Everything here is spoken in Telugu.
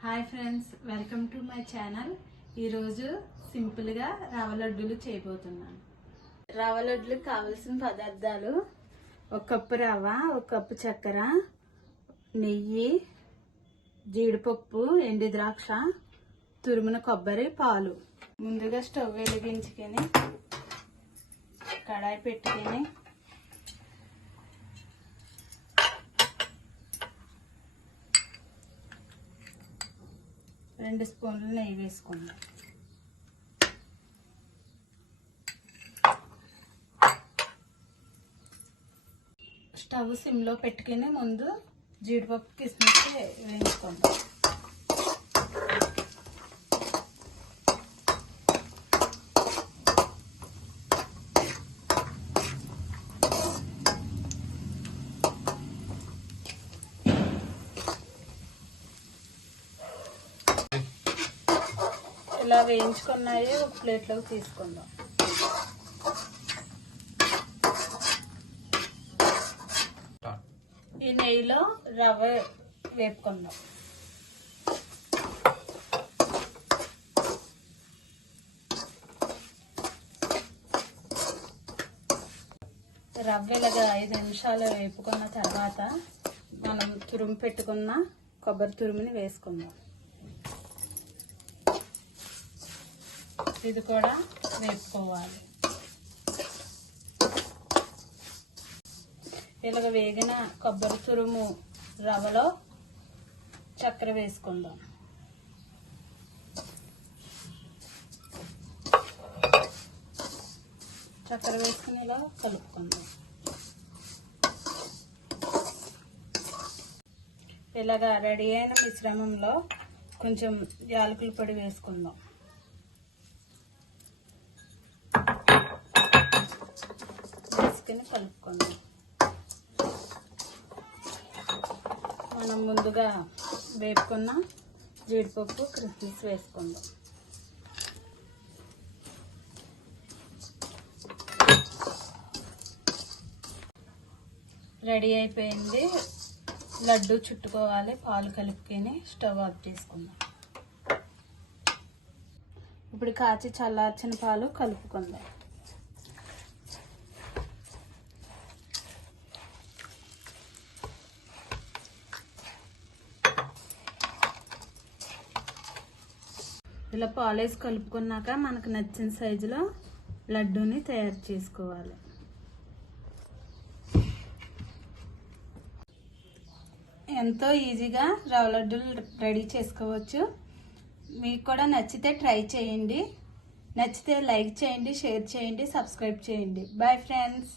Hi friends, welcome to my channel. ఈరోజు సింపుల్గా రవ్వ లడ్డూలు చేయబోతున్నాను. రవ్వ లడ్డూలకు కావాల్సిన పదార్థాలు: ఒక కప్పు రవ్వ, ఒక కప్పు చక్కెర, నెయ్యి, జీడిపప్పు, ఎండు ద్రాక్ష, తురిమిన కొబ్బరి, పాలు. ముందుగా స్టవ్ వెలిగించుకొని కడాయి పెట్టుకొని 2 స్పూన్లు నెయ్యి వేసుకుందాం. స్టవ్ సిమ్లో పెట్టుకుని ముందు జీడిపప్పు కిస్మిస్ వేయించుకుందాం. ఇలా వేయించుకున్నాయి ఒక ప్లేట్లోకి తీసుకుందాం. ఈ నెయ్యిలో రవ్వ వేపుకుందాం. రవ్వ ఇలాగా 5 నిమిషాలు వేపుకున్న తర్వాత మనం తురుము పెట్టుకున్న కొబ్బరి తురుముని వేసుకుందాం. ఇది కూడా వేపుకోవాలి. ఇలాగ వేగిన కొబ్బరి తురుము రవ్వలో చక్కెర వేసుకుందాం. చక్కెర వేసుకుని ఇలా కలుపుకుందాం. ఇలాగా రెడీ అయిన మిశ్రమంలో కొంచెం యాలకుల పొడి వేసుకుందాం. కలుపుకుందాం. మనం ముందుగా వేపుకున్న జీడిపప్పు కిస్మిస్ వేసుకుందాం. రెడీ అయిపోయింది. లడ్డు చుట్టుకోవాలి. పాలు కలుపుకొని స్టవ్ ఆఫ్ చేసుకుందాం. ఇప్పుడు కాచి చల్లార్చిన పాలు కలుపుకుందాం. ఇలా పాలేసి కలుపుకున్నాక మనకు నచ్చిన సైజులో లడ్డూని తయారు చేసుకోవాలి. ఎంతో ఈజీగా రవ్వ లడ్డూలు రెడీ చేసుకోవచ్చు. మీకు కూడా నచ్చితే ట్రై చేయండి. నచ్చితే లైక్ చేయండి, షేర్ చేయండి, సబ్స్క్రైబ్ చేయండి. Bye friends.